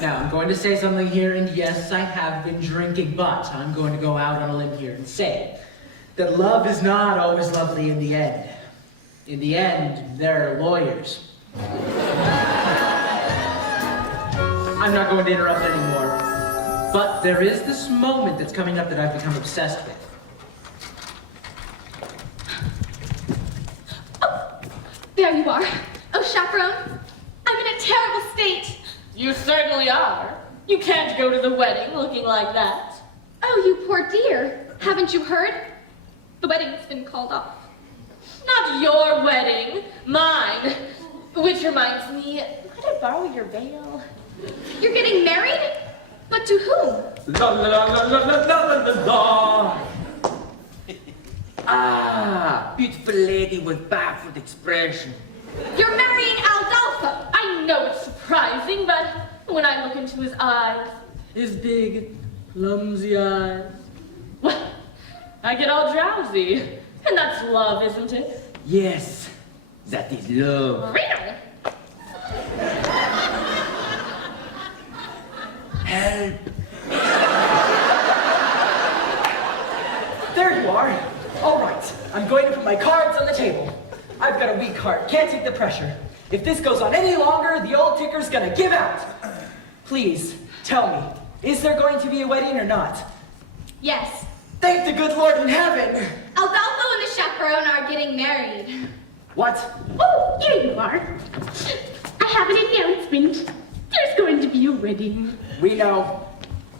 Now, I'm going to say something here, and yes, I have been drinking, but I'm going to go out on a limb here and say that love is not always lovely in the end. In the end, there are lawyers. I'm not going to interrupt anymore, but there is this moment that's coming up that I've become obsessed with. Oh, there you are. Oh, chaperone, I'm in a terrible state. You certainly are. You can't go to the wedding looking like that. Oh, you poor dear. Haven't you heard? The wedding's been called off. Not your wedding, mine. Which reminds me, could I borrow your veil? You're getting married? But to whom? La la la la la la la la la. Ah, beautiful lady with baffled expression. You're marrying Aldolpho. I know it's surprising, but when I look into his eyes, his big, clumsy eyes, well, I get all drowsy. And that's love, isn't it? Yes, that is love. Brito! Help! There you are. All right, I'm going to put my cards on the table. I've got a weak heart, can't take the pressure. If this goes on any longer, the old ticker's gonna give out. Please, tell me, is there going to be a wedding or not? Yes. Thank the good Lord in heaven. Aldolpho and the chaperone are getting married. What? Oh, here you are. I have an announcement. There's going to be a wedding. We know.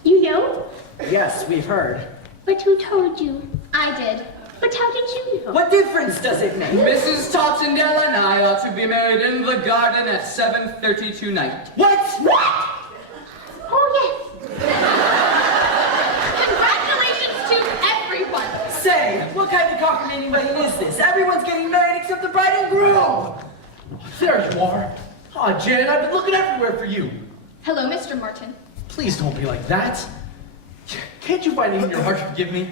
You know? Yes, we've heard. But who told you? I did. But how did you know? What difference does it make? Mrs. Tottendale and I are to be married in the garden at 7:30 tonight. What? What? Oh, yes. Congratulations to everyone. Say, what kind of cockamamie wedding is this? Everyone's getting married except the bride and groom. There you are. Aw, Jen, I've been looking everywhere for you. Hello, Mr. Martin. Please don't be like that. Can't you find it in your heart to forgive me?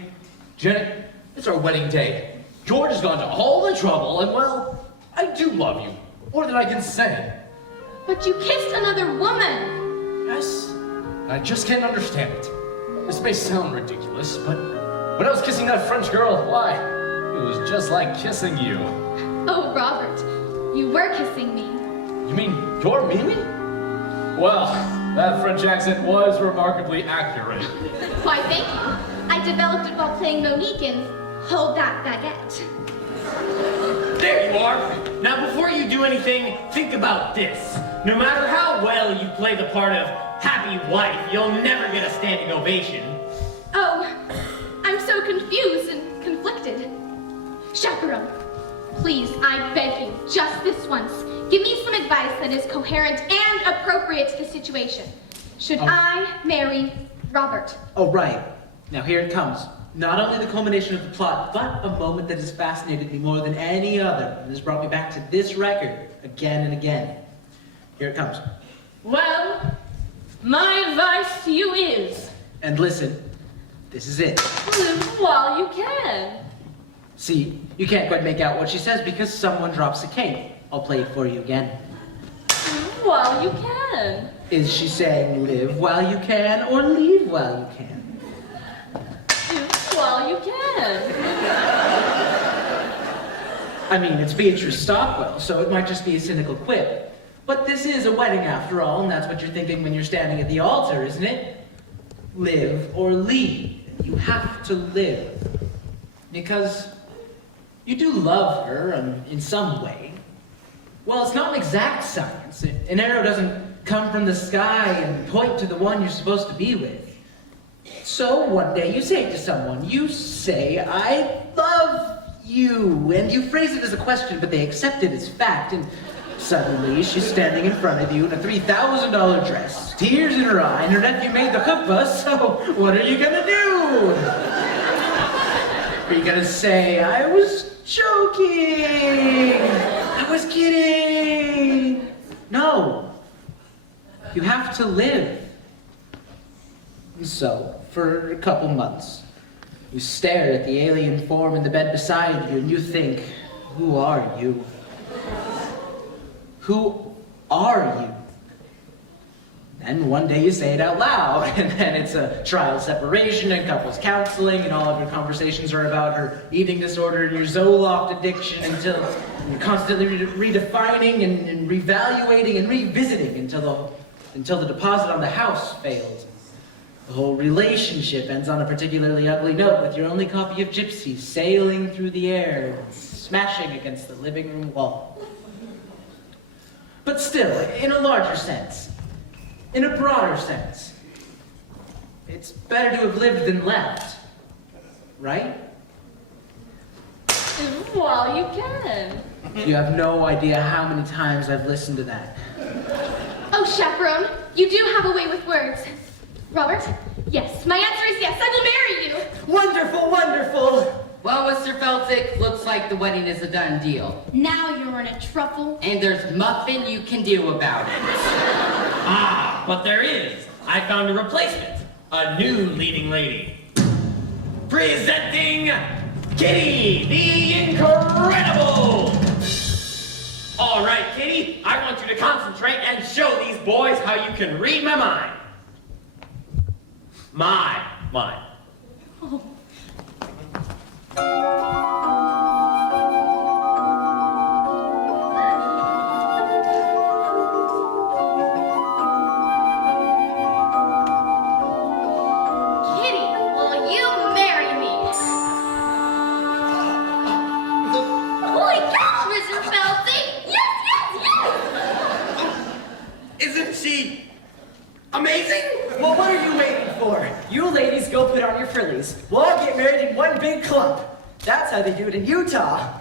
Jenna, it's our wedding day. George has gone to all the trouble, and well, I do love you. More than I can say. But you kissed another woman. Yes, I just can't understand it. This may sound ridiculous, but when I was kissing that French girl, why, it was just like kissing you. Oh, Robert, you were kissing me. You mean you're Mimi? Well, that French accent was remarkably accurate. Why, thank you. I developed it while playing Monique in Hold That Baguette. There you are. Now before you do anything, think about this. No matter how well you play the part of happy wife, you'll never get a standing ovation. Oh, I'm so confused and conflicted. Chaperone, please, I beg you, just this once, give me some advice that is coherent and appropriate to the situation. Should I marry Robert? Oh, right. Now here it comes. Not only the culmination of the plot, but a moment that has fascinated me more than any other and has brought me back to this record again and again. Here it comes. Well, my advice to you is... And listen, this is it. Live while you can. See, you can't quite make out what she says because someone drops a cake. I'll play it for you again. Live while you can. Is she saying live while you can or leave while you can? While you can. I mean, it's Beatrice Stockwell, so it might just be a cynical quip. But this is a wedding after all, and that's what you're thinking when you're standing at the altar, isn't it? Live or leave. You have to live. Because you do love her in some way. Well, it's not an exact science. An arrow doesn't come from the sky and point to the one you're supposed to be with. So one day you say to someone, you say, I love you, and you phrase it as a question, but they accept it as fact, and suddenly she's standing in front of you in a $3,000 dress, tears in her eye, and her nephew made the chuppah, so what are you gonna do? Are you gonna say, I was joking, I was kidding? No, you have to live. And so, for a couple months, you stare at the alien form in the bed beside you and you think, who are you? Who are you? Then one day you say it out loud, and then it's a trial separation and couples counseling, and all of your conversations are about her eating disorder and your Zoloft addiction until you're constantly redefining and reevaluating and revisiting until the deposit on the house fails. The whole relationship ends on a particularly ugly note with your only copy of Gypsy sailing through the air and smashing against the living room wall. But still, in a larger sense, in a broader sense, it's better to have lived than left, right? While you can. You have no idea how many times I've listened to that. Oh, Chaperone, you do have a way with words. Robert? Yes, my answer is yes, I will marry you. Wonderful, wonderful. Well, Mr. Feldzieg, looks like the wedding is a done deal. Now you're in a truffle. And there's nothing you can do about it. Ah, but there is. I found a replacement. A new leading lady. Presenting Kitty, the Incredible! All right, Kitty, I want you to concentrate and show these boys how you can read my mind. My mind. Oh. Kitty, will you marry me? Holy cow, Mr. Feldzieg! Yes! Isn't she amazing? Well, what are you waiting for? You ladies go put on your frillies. We'll all get married in one big clump. That's how they do it in Utah.